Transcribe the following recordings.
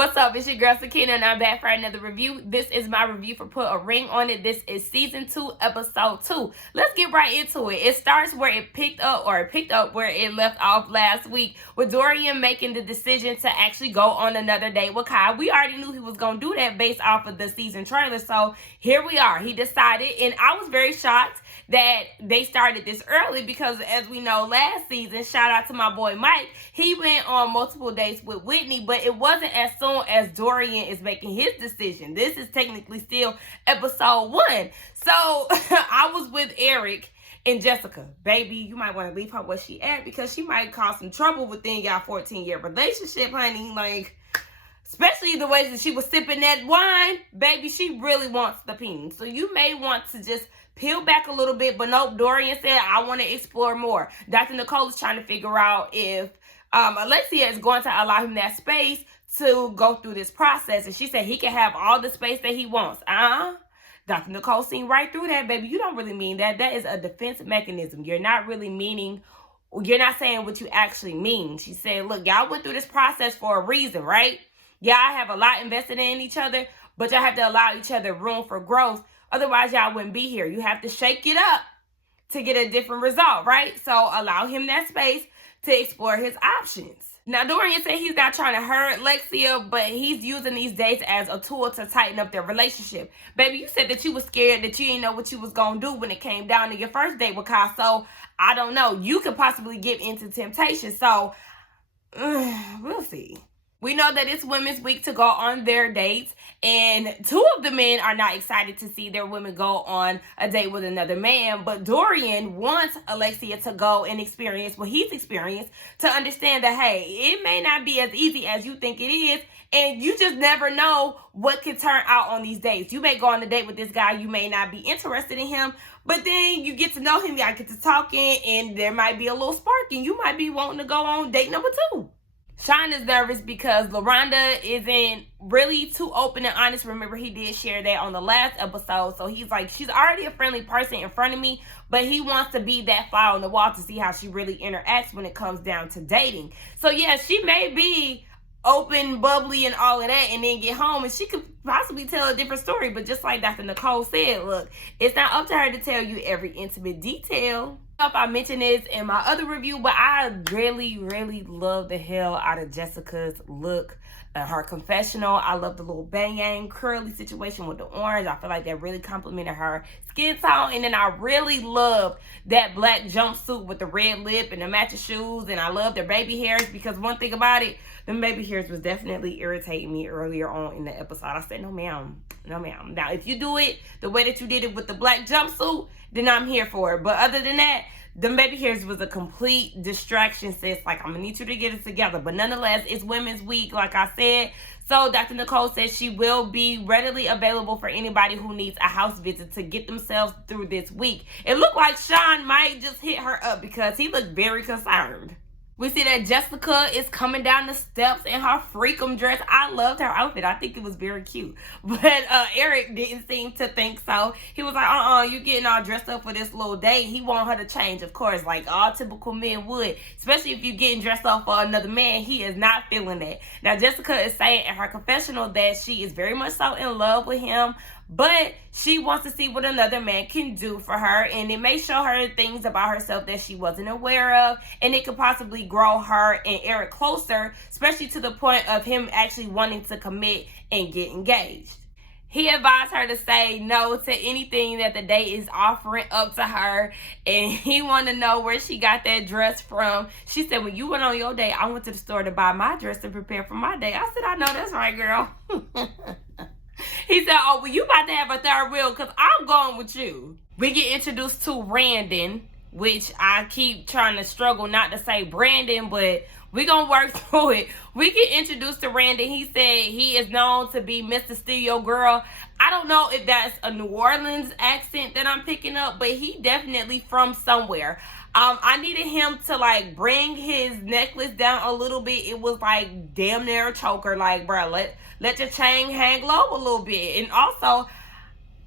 What's up? It's your girl Sakina and I'm back for another review. This is my review for Put a Ring on It. This is season 2, episode 2. Let's get right into it. It starts where it picked up where it left off last week with Dorian making the decision to actually go on another date with Kai. We already knew he was going to do that based off of the season trailer. So here we are. He decided, and I was very shocked that they started this early because as we know last season, shout out to my boy Mike, he went on multiple dates with Whitney, but it wasn't as soon as Dorian is making his decision. This is technically still episode 1. So I was with Eric and Jessica. Baby, you might want to leave her where she at because she might cause some trouble within y'all 14-year relationship, honey. Like, especially the way that she was sipping that wine, baby, she really wants the ping. So you may want to just peel back a little bit, but nope, Dorian said, I want to explore more. Dr. Nicole is trying to figure out if Alexia is going to allow him that space to go through this process. And she said he can have all the space that he wants. Dr. Nicole seen right through that, baby. You don't really mean that. That is a defense mechanism. You're not really meaning, you're not saying what you actually mean. She said, look, y'all went through this process for a reason, right? Y'all have a lot invested in each other, but y'all have to allow each other room for growth. Otherwise, y'all wouldn't be here. You have to shake it up to get a different result, right? So allow him that space to explore his options. Now, Dorian said he's not trying to hurt Alexia, but he's using these dates as a tool to tighten up their relationship. Baby, you said that you was scared, that you didn't know what you was going to do when it came down to your first date with Kai. So, I don't know. You could possibly give into temptation. So, we'll see. We know that it's Women's Week to go on their dates, and 2 of the men are not excited to see their women go on a date with another man, but Dorian wants Alexia to go and experience what he's experienced to understand that, hey, it may not be as easy as you think it is, and you just never know what could turn out on these dates. You may go on a date with this guy, you may not be interested in him, but then you get to know him, y'all get to talking, and there might be a little spark, and you might be wanting to go on date number 2. Shawn is nervous because Laronda isn't really too open and honest. Remember, he did share that on the last episode. So he's like, she's already a friendly person in front of me, but he wants to be that fly on the wall to see how she really interacts when it comes down to dating. So yeah, she may be open, bubbly, and all of that, and then get home and she could possibly tell a different story. But just like Dr. Nicole said, look, it's not up to her to tell you every intimate detail. If I mentioned this in my other review, but I really love the hell out of Jessica's look and her confessional. I love the little bang curly situation with the orange. I feel like that really complimented her skin tone. And then I really love that black jumpsuit with the red lip and the matching shoes. And I love their baby hairs because one thing about it, them baby hairs was definitely irritating me earlier on in the episode. I said, no ma'am, no ma'am. Now, if you do it the way that you did it with the black jumpsuit, then I'm here for it. But other than that, the baby hairs was a complete distraction, sis. Like, I'm going to need you to get it together. But nonetheless, it's Women's Week, like I said. So Dr. Nicole says she will be readily available for anybody who needs a house visit to get themselves through this week. It looked like Shawn might just hit her up because he looked very concerned. We see that Jessica is coming down the steps in her freakum dress. I loved her outfit. I think it was very cute. But Eric didn't seem to think so. He was like, you getting all dressed up for this little date. He want her to change, of course, like all typical men would. Especially if you're getting dressed up for another man. He is not feeling that. Now, Jessica is saying in her confessional that she is very much so in love with him, but she wants to see what another man can do for her, and it may show her things about herself that she wasn't aware of, and it could possibly grow her and Eric closer, especially to the point of him actually wanting to commit and get engaged. He advised her to say no to anything that the date is offering up to her, and he wanted to know where she got that dress from. She said, when you went on your date, I went to the store to buy my dress to prepare for my date. I said, I know that's right, girl. He said, oh, well, you about to have a third wheel because I'm going with you. We get introduced to Brandon, which I keep trying to struggle not to say Brandon, but we're going to work through it. We get introduced to Brandon. He said he is known to be Mr. Steal Your Girl. I don't know if that's a New Orleans accent that I'm picking up, but he definitely from somewhere. I needed him to like bring his necklace down a little bit. It was like damn near a choker. Like, bro, let your chain hang low a little bit. And also,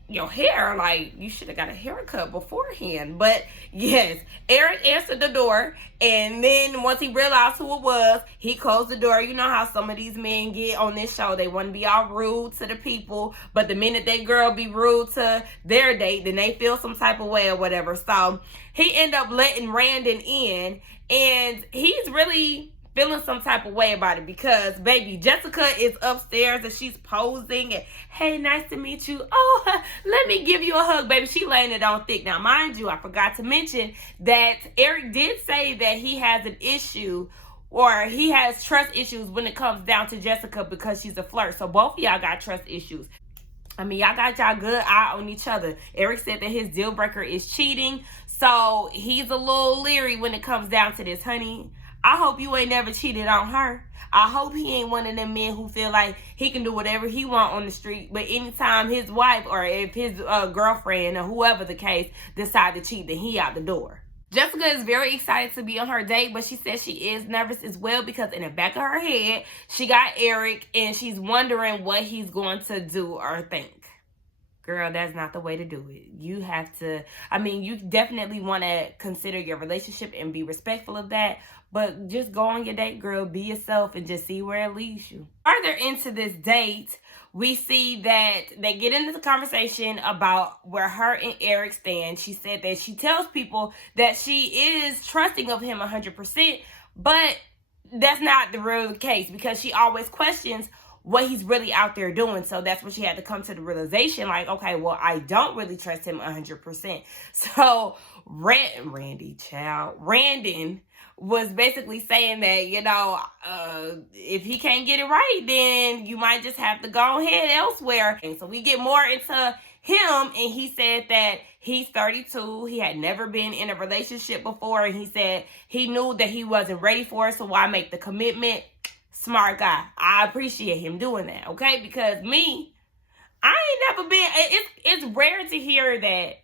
your hair, like, you should have got a haircut beforehand. But yes, Eric answered the door, and then once he realized who it was, he closed the door. You know how some of these men get on this show. They want to be all rude to the people, but the minute that girl be rude to their date, then they feel some type of way or whatever. So he ended up letting Randon in, and he's really feeling some type of way about it because, baby, Jessica is upstairs and she's posing and, hey, nice to meet you. Oh, let me give you a hug, baby. She laying it on thick. Now, mind you, I forgot to mention that Eric did say that he has an issue, or he has trust issues when it comes down to Jessica because she's a flirt. So both of y'all got trust issues. I mean, y'all got y'all good eye on each other. Eric said that his deal breaker is cheating. So he's a little leery when it comes down to this, honey. I hope you ain't never cheated on her. I hope he ain't one of them men who feel like he can do whatever he want on the street. But anytime his wife or if his girlfriend or whoever the case decide to cheat, then he out the door. Jessica is very excited to be on her date, but she says she is nervous as well because in the back of her head, she got Eric and she's wondering what he's going to do or think. Girl, that's not the way to do it. You have to, I mean, you definitely want to consider your relationship and be respectful of that. But just go on your date, girl. Be yourself and just see where it leads you. Further into this date, we see that they get into the conversation about where her and Eric stand. She said that she tells people that she is trusting of him 100%, but that's not the real case because she always questions what he's really out there doing. So that's when she had to come to the realization, like, okay, well, I don't really trust him 100%. So Randon was basically saying that, you know, if he can't get it right, then you might just have to go ahead elsewhere. And so we get more into him, and he said that he's 32. He had never been in a relationship before, and he said he knew that he wasn't ready for it, so why make the commitment? Smart guy. I appreciate him doing that, okay? Because me, I ain't never been, it's rare to hear that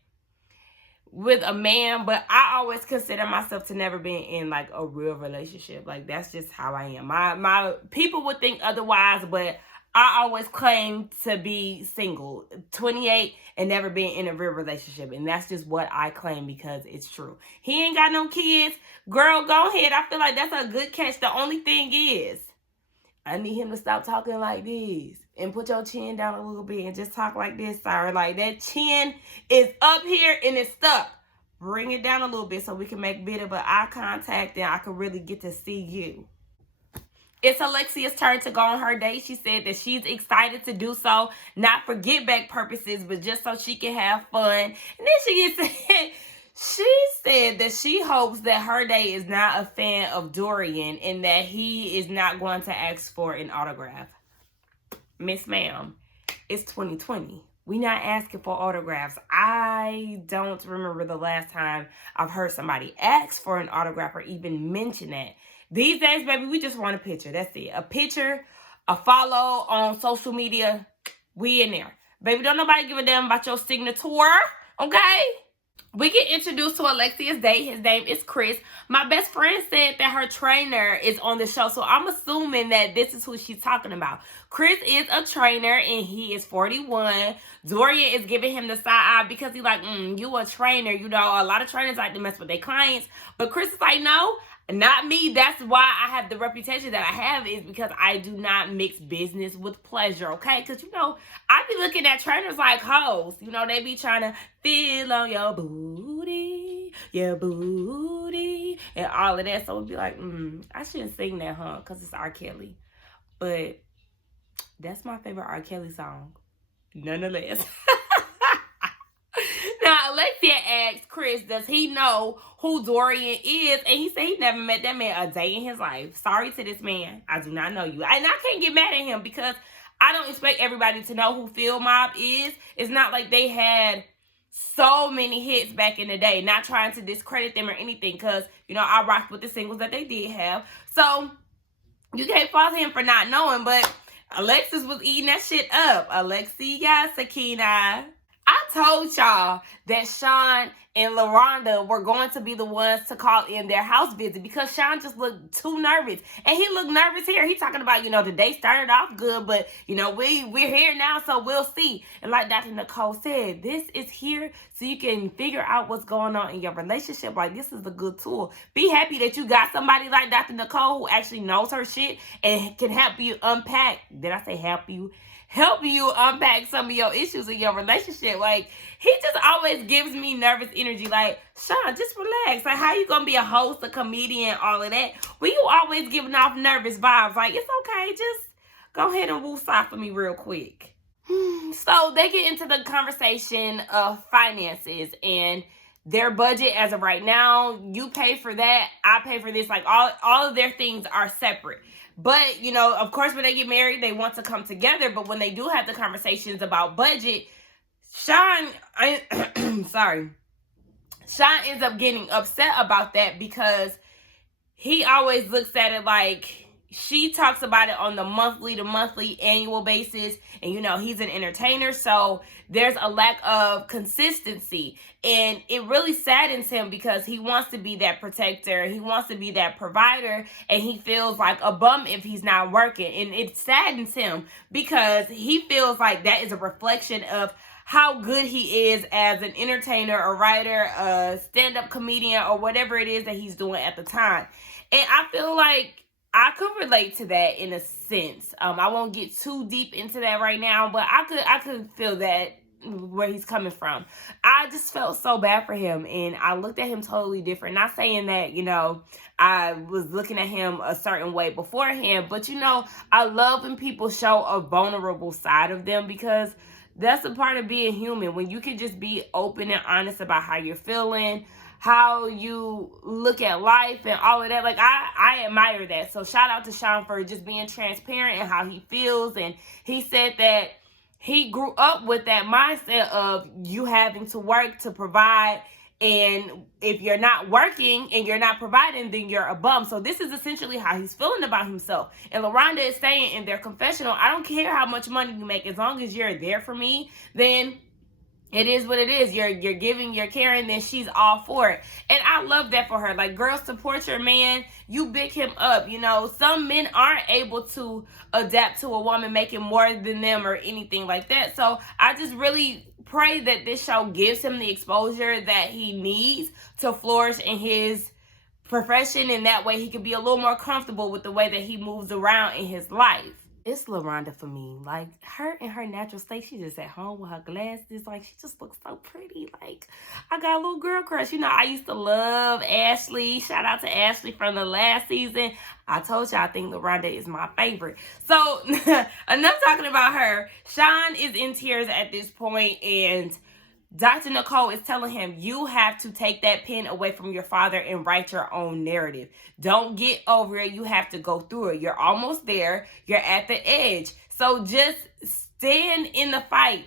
with a man, but I always consider myself to never be in like a real relationship. Like, that's just how I am. My people would think otherwise, but I always claim to be single, 28, and never been in a real relationship. And that's just what I claim because it's true. He ain't got no kids. Girl, go ahead. I feel like that's a good catch. The only thing is, I need him to stop talking like this and put your chin down a little bit and just talk like this, sir. Like, that chin is up here and it's stuck. Bring it down a little bit so we can make a bit of an eye contact and I can really get to see you. It's Alexia's turn to go on her date. She said that she's excited to do so, not for get back purposes, but just so she can have fun. And then she said that she hopes that her date is not a fan of Dorian and that he is not going to ask for an autograph. Miss ma'am, it's 2020. We not asking for autographs. I don't remember the last time I've heard somebody ask for an autograph or even mention that. These days, baby, we just want a picture. That's it. A picture, a follow on social media. We in there. Baby, don't nobody give a damn about your signature, okay? We get introduced to Alexia's date. His name is Chris. My best friend said that her trainer is on the show, so I'm assuming that this is who she's talking about. Chris is a trainer, and he is 41. Dorian is giving him the side eye because he's like, you a trainer. You know, a lot of trainers like to mess with their clients. But Chris is like, no, not me. That's why I have the reputation that I have, is because I do not mix business with pleasure, okay? Because, you know, I be looking at trainers like hoes. You know, they be trying to feel on your booty, and all of that. So it'd be like, I shouldn't sing that, huh? Because it's R. Kelly. But that's my favorite R. Kelly song, nonetheless. Now, Alexia asked Chris, does he know who Dorian is? And he said he never met that man a day in his life. Sorry to this man. I do not know you. And I can't get mad at him because I don't expect everybody to know who Phil Mob is. It's not like they had so many hits back in the day. Not trying to discredit them or anything because, you know, I rocked with the singles that they did have. So, you can't fault him for not knowing, but Alexis was eating that shit up. Alexia, Sakina. I told y'all that Shawn and Laronda were going to be the ones to call in their house visit because Shawn just looked too nervous. And he looked nervous here. He talking about, the day started off good, but, we're here now, so we'll see. And like Dr. Nicole said, this is here so you can figure out what's going on in your relationship. Like, this is a good tool. Be happy that you got somebody like Dr. Nicole who actually knows her shit and can help you unpack. Did I say help you? Help you unpack some of your issues in your relationship. Like, he just always gives me nervous energy. Like, Shawn, just relax. Like, how you gonna be a host, a comedian, all of that? Well, you always giving off nervous vibes. Like, it's okay. Just go ahead and woosah for me real quick. So they get into the conversation of finances and their budget as of right now. You pay for that. I pay for this. Like, all of their things are separate. But, of course, when they get married, they want to come together. But when they do have the conversations about budget, Shawn ends up getting upset about that because he always looks at it like she talks about it on the monthly annual basis. And, he's an entertainer. So there's a lack of consistency. And it really saddens him because he wants to be that protector. He wants to be that provider. And he feels like a bum if he's not working. And it saddens him because he feels like that is a reflection of how good he is as an entertainer, a writer, a stand-up comedian, or whatever it is that he's doing at the time. And I feel like I could relate to that in a sense. I won't get too deep into that right now, but I could feel that where he's coming from. I just felt so bad for him, and I looked at him totally different. Not saying that, I was looking at him a certain way beforehand, but I love when people show a vulnerable side of them because that's a part of being human. When you can just be open and honest about how you're feeling, how you look at life and all of that. Like, I admire that. So shout out to Shawn for just being transparent and how he feels. And he said that he grew up with that mindset of you having to work to provide. And if you're not working and you're not providing, then you're a bum. So this is essentially how he's feeling about himself. And Laronda is saying in their confessional, I don't care how much money you make. As long as you're there for me, then it is what it is. You're giving, you're caring, then she's all for it. And I love that for her. Like, girls, support your man. You big him up. Some men aren't able to adapt to a woman making more than them or anything like that. So I just really pray that this show gives him the exposure that he needs to flourish in his profession. And that way he can be a little more comfortable with the way that he moves around in his life. It's Laronda for me. Like, her in her natural state, she just at home with her glasses. Like, she just looks so pretty. Like, I got a little girl crush. I used to love Ashley. Shout out to Ashley from the last season. I told you I think Laronda is my favorite. So, enough talking about her. Shawn is in tears at this point, and Dr. Nicole is telling him, you have to take that pen away from your father and write your own narrative. Don't get over it. You have to go through it. You're almost there. You're at the edge. So just stand in the fight.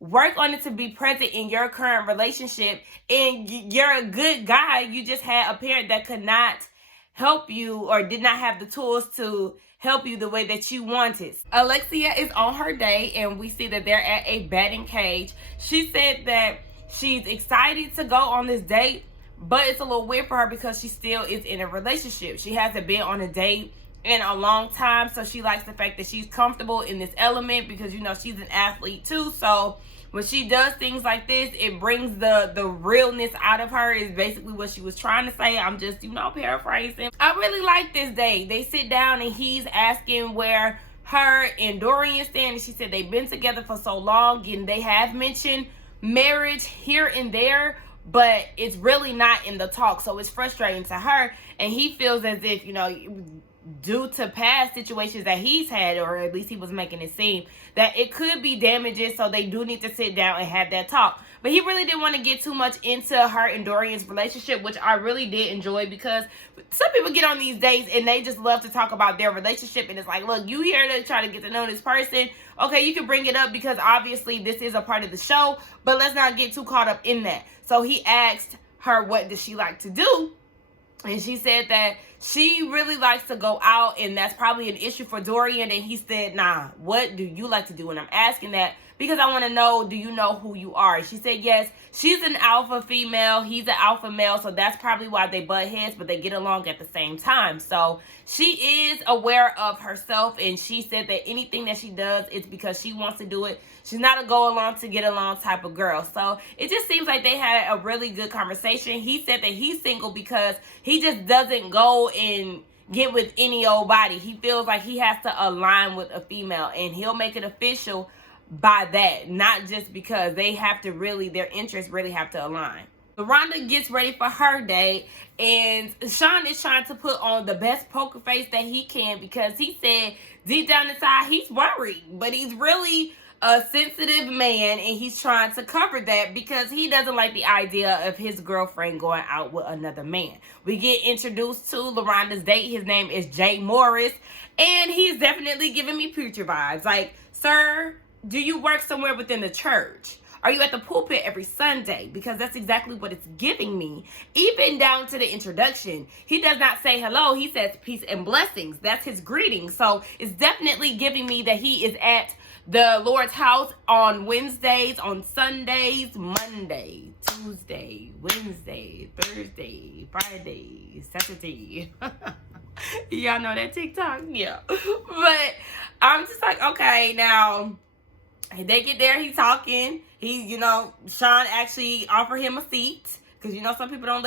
Work on it to be present in your current relationship. And you're a good guy. You just had a parent that could not help you or did not have the tools to help you the way that you wanted. Alexia is on her day, and we see that they're at a batting cage. She said that she's excited to go on this date, but it's a little weird for her because she still is in a relationship. She hasn't been on a date in a long time, so she likes the fact that she's comfortable in this element because, she's an athlete too. So when she does things like this, it brings the realness out of her, is basically what she was trying to say. I'm just, paraphrasing. I really like this day. They sit down and he's asking where her and Dorian stand. And she said they've been together for so long and they have mentioned marriage here and there, but it's really not in the talk. So it's frustrating to her. And he feels as if, due to past situations that he's had, or at least he was making it seem, that it could be damages, so they do need to sit down and have that talk. But he really didn't want to get too much into her and Dorian's relationship, which I really did enjoy, because some people get on these dates and they just love to talk about their relationship, and it's like, look, you here to try to get to know this person. Okay, you can bring it up because obviously this is a part of the show, but let's not get too caught up in that. So he asked her, what does she like to do? And she said that she really likes to go out, and that's probably an issue for Dorian. And he said, nah, what do you like to do? And I'm asking that because I want to know, do you know who you are? She said yes. She's an alpha female. He's an alpha male. So that's probably why they butt heads, but they get along at the same time. So she is aware of herself, and she said that anything that she does is because she wants to do it. She's not a go along to get along type of girl. So it just seems like they had a really good conversation. He said that he's single because he just doesn't go and get with any old body. He feels like he has to align with a female, and he'll make it official by that, not just because they have to really, their interests really have to align. Laronda gets ready for her date, and Shawn is trying to put on the best poker face that he can, because he said deep down inside he's worried, but he's really a sensitive man, and he's trying to cover that because he doesn't like the idea of his girlfriend going out with another man. We get introduced to Laronda's date. His name is Jay Morris, and he's definitely giving me preacher vibes. Like, sir, do you work somewhere within the church? Are you at the pulpit every Sunday? Because that's exactly what it's giving me. Even down to the introduction. He does not say hello. He says peace and blessings. That's his greeting. So it's definitely giving me that he is at the Lord's house on Wednesdays, on Sundays, Monday, Tuesday, Wednesday, Thursday, Friday, Saturday. Y'all know that TikTok? Yeah. But I'm just like, okay, now they get there, he's talking. Shawn actually offered him a seat, because some people don't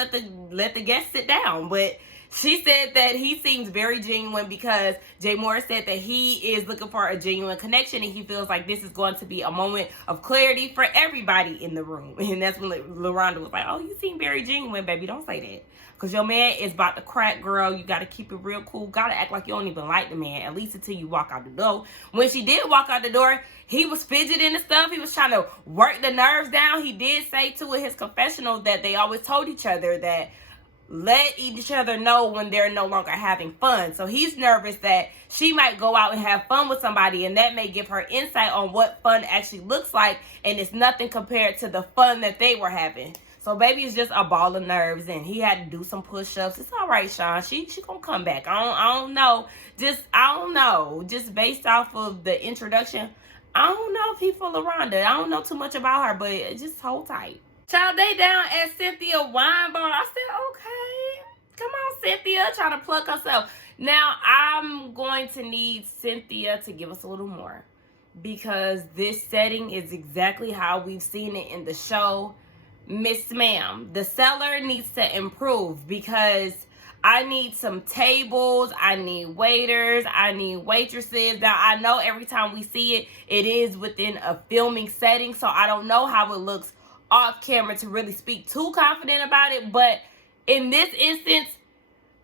let the guests sit down. But she said that he seems very genuine, because Jay Morris said that he is looking for a genuine connection, and he feels like this is going to be a moment of clarity for everybody in the room. And that's when Laronda was like, oh, you seem very genuine, baby. Don't say that. Because your man is about to crack, girl. You got to keep it real cool. Got to act like you don't even like the man, at least until you walk out the door. When she did walk out the door, he was fidgeting and stuff. He was trying to work the nerves down. He did say, too, in his confessional that they always told each other that let each other know when they're no longer having fun. So he's nervous that she might go out and have fun with somebody, and that may give her insight on what fun actually looks like, and it's nothing compared to the fun that they were having. So baby is just a ball of nerves, and he had to do some push-ups. It's all right, Shawn. She gonna come back. I don't know. I don't know. Just based off of the introduction, I don't know if he for Laronda. I don't know too much about her, but just hold tight. Child, they down at Cynthia wine bar. I said, okay. Come on, Cynthia. Trying to plug herself. Now, I'm going to need Cynthia to give us a little more, because this setting is exactly how we've seen it in the show. Miss Ma'am, the seller needs to improve, because I need some tables, I need waiters, I need waitresses. Now, I know every time we see it, it is within a filming setting, so I don't know how it looks off camera to really speak too confident about it. But in this instance,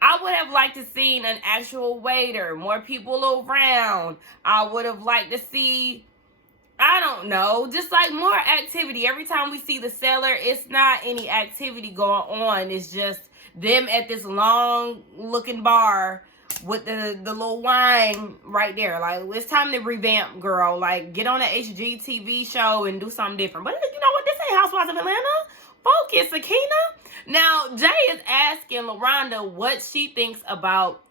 I would have liked to see an actual waiter, more people around. I would have liked to see, I don't know, just like more activity. Every time we see the seller, it's not any activity going on. It's just them at this long looking bar with the little wine right there. Like, it's time to revamp, girl. Like, get on an HGTV show and do something different. But you know what? This ain't Housewives of Atlanta. Focus, Sakina. Now, Jay is asking Laronda what she thinks about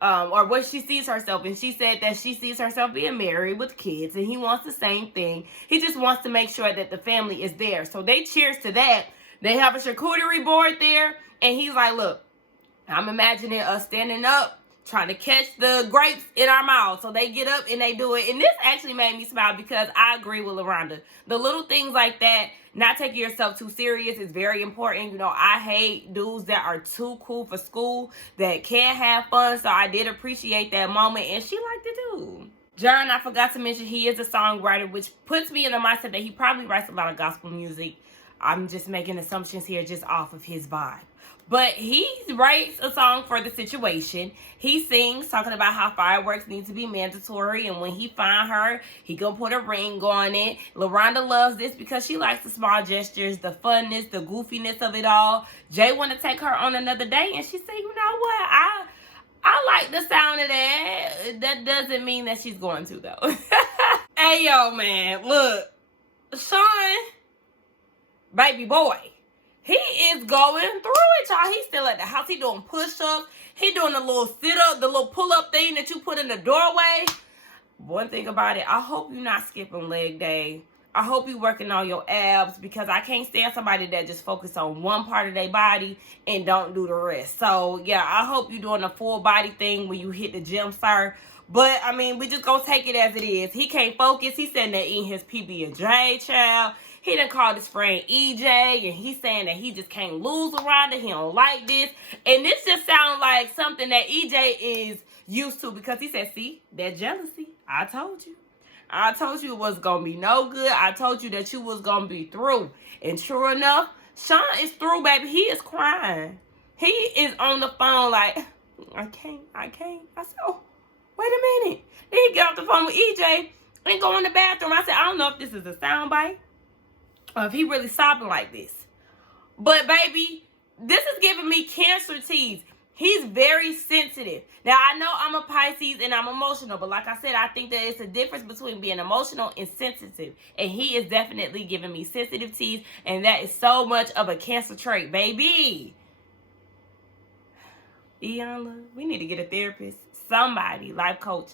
or what she sees herself, and she said that she sees herself being married with kids, and he wants the same thing. He just wants to make sure that the family is there. So they cheers to that. They have a charcuterie board there, and he's like, look, I'm imagining us standing up, trying to catch the grapes in our mouths. So they get up and they do it. And this actually made me smile, because I agree with Laronda. The little things like that, not taking yourself too serious, is very important. I hate dudes that are too cool for school, that can't have fun. So I did appreciate that moment, and she liked it too. John, I forgot to mention, he is a songwriter, which puts me in the mindset that he probably writes a lot of gospel music. I'm just making assumptions here just off of his vibe. But he writes a song for the situation. He sings, talking about how fireworks need to be mandatory, and when he find her, he gonna put a ring on it. Laronda loves this because she likes the small gestures, the funness, the goofiness of it all. Jay want to take her on another date, and she said, you know what, I like the sound of that. That doesn't mean that she's going to, though. Hey, yo, man, look, Shawn, baby boy, he is going through it, y'all. He's still at the house. He doing push-ups. He doing the little sit-up, the little pull-up thing that you put in the doorway. One thing about it, I hope you're not skipping leg day. I hope you working on your abs, because I can't stand somebody that just focus on one part of their body and don't do the rest. So, yeah, I hope you're doing a full body thing when you hit the gym, sir. But, I mean, we just gonna take it as it is. He can't focus. He's saying that eating his PB&J, child. He done called his friend EJ, and he's saying that he just can't lose Laronda. He don't like this. And this just sounds like something that EJ is used to, because he said, see, that jealousy. I told you. I told you it was going to be no good. I told you that you was going to be through. And true enough, Shawn is through, baby. He is crying. He is on the phone like, I can't. I said, oh, wait a minute. Then he get off the phone with EJ and go in the bathroom. I said, I don't know if this is a soundbite or if he really sobbing like this. But, baby, this is giving me Cancer tease. He's very sensitive. Now, I know I'm a Pisces and I'm emotional, but like I said, I think that it's a difference between being emotional and sensitive. And he is definitely giving me sensitive tease, and that is so much of a Cancer trait, baby. Iyanla, we need to get a therapist, somebody, life coach,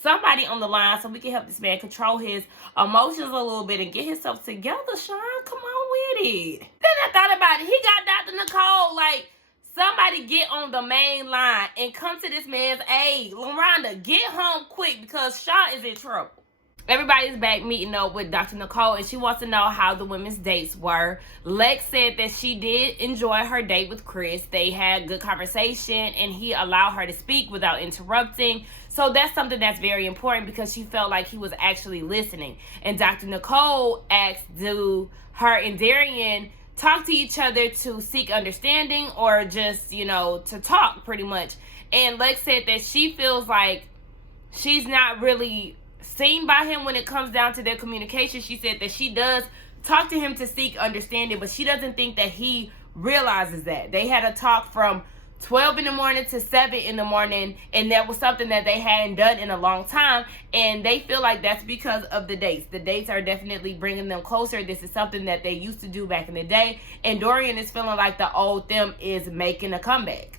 somebody on the line so we can help this man control his emotions a little bit and get himself together, Shawn. Come on with it. Then I thought about it. He got Dr. Nicole, like, somebody get on the main line and come to this man's aid. Laronda, get home quick because Shawn is in trouble. Everybody's back meeting up with Dr. Nicole, and she wants to know how the women's dates were. Lex said that she did enjoy her date with Chris. They had good conversation, and he allowed her to speak without interrupting. So that's something that's very important because she felt like he was actually listening. And Dr. Nicole asked, do her and Darian talk to each other to seek understanding or just, you know, to talk pretty much? And Lex said that she feels like she's not really seen by him when it comes down to their communication. She said that she does talk to him to seek understanding, but she doesn't think that he realizes that. They had a talk from 12 in the morning to 7 in the morning, and that was something that they hadn't done in a long time, and they feel like that's because of the dates. The dates are definitely bringing them closer. This is something that they used to do back in the day, and Dorian is feeling like the old them is making a comeback.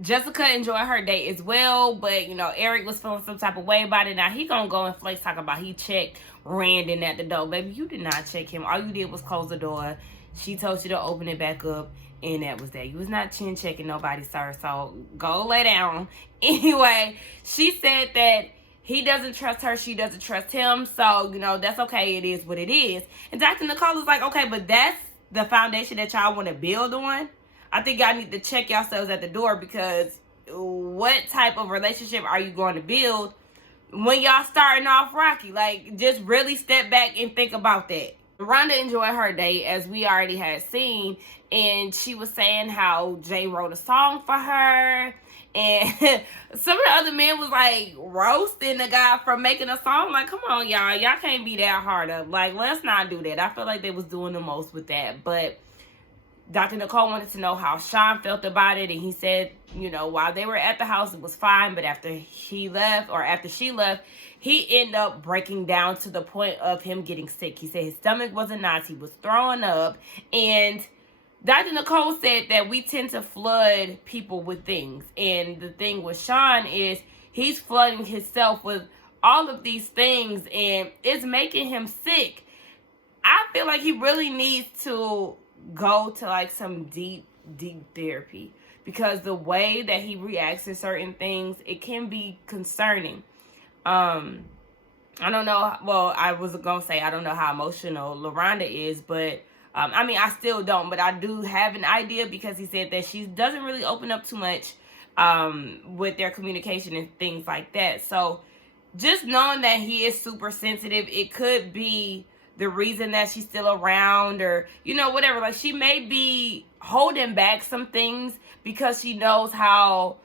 Jessica enjoyed her date as well, but, you know, Eric was feeling some type of way about it. Now, he gonna go and flex talk about he checked Randon at the door. Baby, you did not check him. All you did was close the door. She told you to open it back up, and that was that. You was not chin checking nobody, sir, so go lay down. Anyway, she said that he doesn't trust her. She doesn't trust him. So, you know, that's okay. It is what it is. And Dr. Nicole is like, okay, but that's the foundation that y'all want to build on. I think y'all need to check yourselves at the door, because what type of relationship are you going to build when y'all starting off rocky? Like, just really step back and think about that. Laronda enjoyed her date, as we already had seen, and she was saying how Jay wrote a song for her, and some of the other men was like roasting the guy for making a song. Like, come on, y'all can't be that hard up. Like, let's not do that. I feel like they was doing the most with that. But Dr. Nicole wanted to know how Shawn felt about it, and he said, you know, while they were at the house, it was fine, but after he left, or after she left, he ended up breaking down to the point of him getting sick. He said his stomach wasn't nice, he was throwing up, and Dr. Nicole said that we tend to flood people with things, and the thing with Shawn is he's flooding himself with all of these things, and it's making him sick. I feel like he really needs to go to like some deep therapy, because the way that he reacts to certain things, it can be concerning. I don't know. Well, I was gonna say I don't know how emotional Laronda is, but I mean, I still don't, but I do have an idea, because he said that she doesn't really open up too much with their communication and things like that. So just knowing that he is super sensitive, it could be the reason that she's still around, or, you know, whatever. Like, she may be holding back some things because she knows how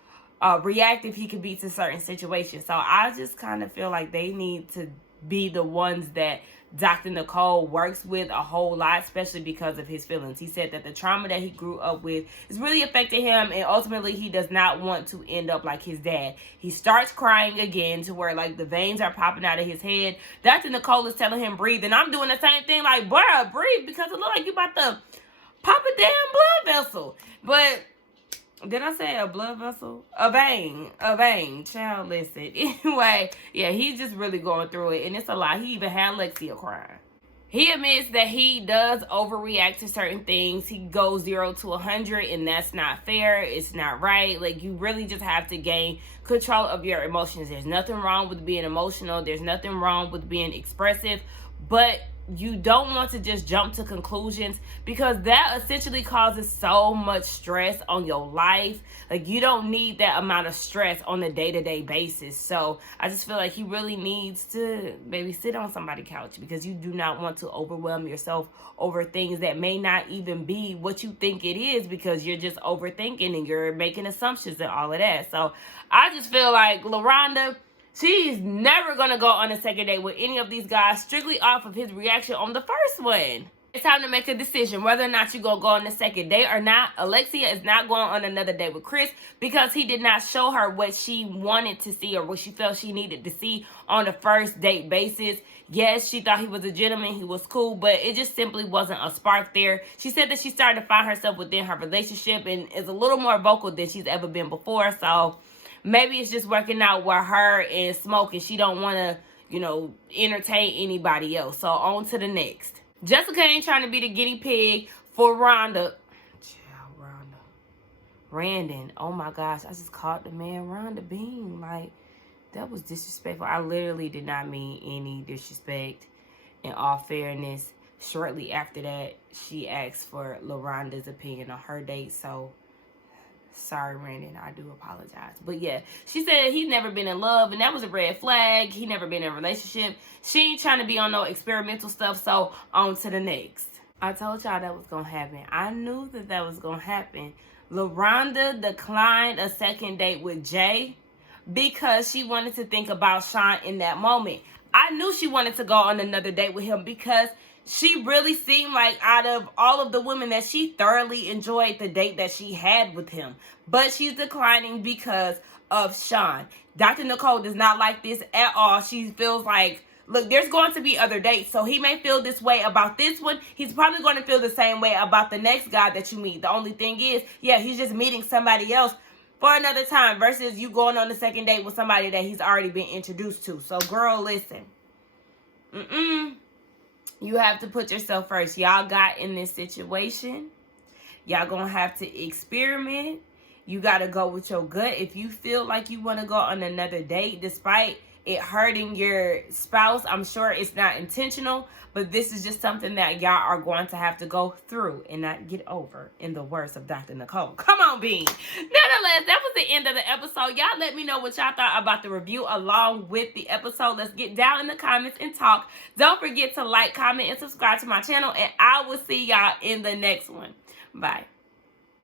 reactive he could be to certain situations. So I just kind of feel like they need to be the ones that Dr. Nicole works with a whole lot, especially because of his feelings. He said that the trauma that he grew up with is really affecting him, and ultimately he does not want to end up like his dad. He starts crying again to where, like, the veins are popping out of his head. Dr. Nicole is telling him breathe, and I'm doing the same thing, like, bruh, breathe, because it looks like you about to pop a damn blood vessel. But did I say a blood vessel? A vein. Child, listen. Anyway, yeah, he's just really going through it, and it's a lot. He even had Alexia crying. He admits that he does overreact to certain things. He goes 0 to 100, and that's not fair. It's not right. Like, you really just have to gain control of your emotions. There's nothing wrong with being emotional. There's nothing wrong with being expressive, but you don't want to just jump to conclusions, because that essentially causes so much stress on your life. Like, you don't need that amount of stress on a day-to-day basis. So I just feel like he really needs to maybe sit on somebody's couch, because you do not want to overwhelm yourself over things that may not even be what you think it is, because you're just overthinking and you're making assumptions and all of that. So I just feel like Laronda, she's never going to go on a second date with any of these guys strictly off of his reaction on the first one. It's time to make a decision whether or not you're going to go on the second date or not. Alexia is not going on another date with Chris because he did not show her what she wanted to see or what she felt she needed to see on a first date basis. Yes, she thought he was a gentleman, he was cool, but it just simply wasn't a spark there. She said that she started to find herself within her relationship and is a little more vocal than she's ever been before. So maybe it's just working out with her and Smoke, and she don't want to, entertain anybody else. So on to the next. Jessica ain't trying to be the guinea pig for Rhonda. Randon. Oh my gosh, I just called the man Rhonda Bean. Like, that was disrespectful. I literally did not mean any disrespect. In all fairness, shortly after that, she asked for Laronda's opinion on her date. So sorry, Brandon, I do apologize. But yeah, she said he's never been in love, and that was a red flag. He never been in a relationship. She ain't trying to be on no experimental stuff, so on to the next. I told y'all that was going to happen. I knew that was going to happen. Laronda declined a second date with Jay because she wanted to think about Shawn in that moment. I knew she wanted to go on another date with him because she really seemed like out of all of the women that she thoroughly enjoyed the date that she had with him. But she's declining because of Shawn. Dr. Nicole does not like this at all. She feels like, look, there's going to be other dates. So he may feel this way about this one. He's probably going to feel the same way about the next guy that you meet. The only thing is, yeah, he's just meeting somebody else for another time versus you going on the second date with somebody that he's already been introduced to. So, girl, listen. You have to put yourself first. Y'all got in this situation. Y'all gonna have to experiment. You gotta go with your gut. If you feel like you want to go on another date, despite it hurting your spouse, I'm sure it's not intentional, but this is just something that y'all are going to have to go through and not get over, in the words of Dr. Nicole. Come on, Bean. Nonetheless, that was the end of the episode. Y'all let me know what y'all thought about the review along with the episode. Let's get down in the comments and talk. Don't forget to like, comment, and subscribe to my channel, and I will see y'all in the next one. Bye.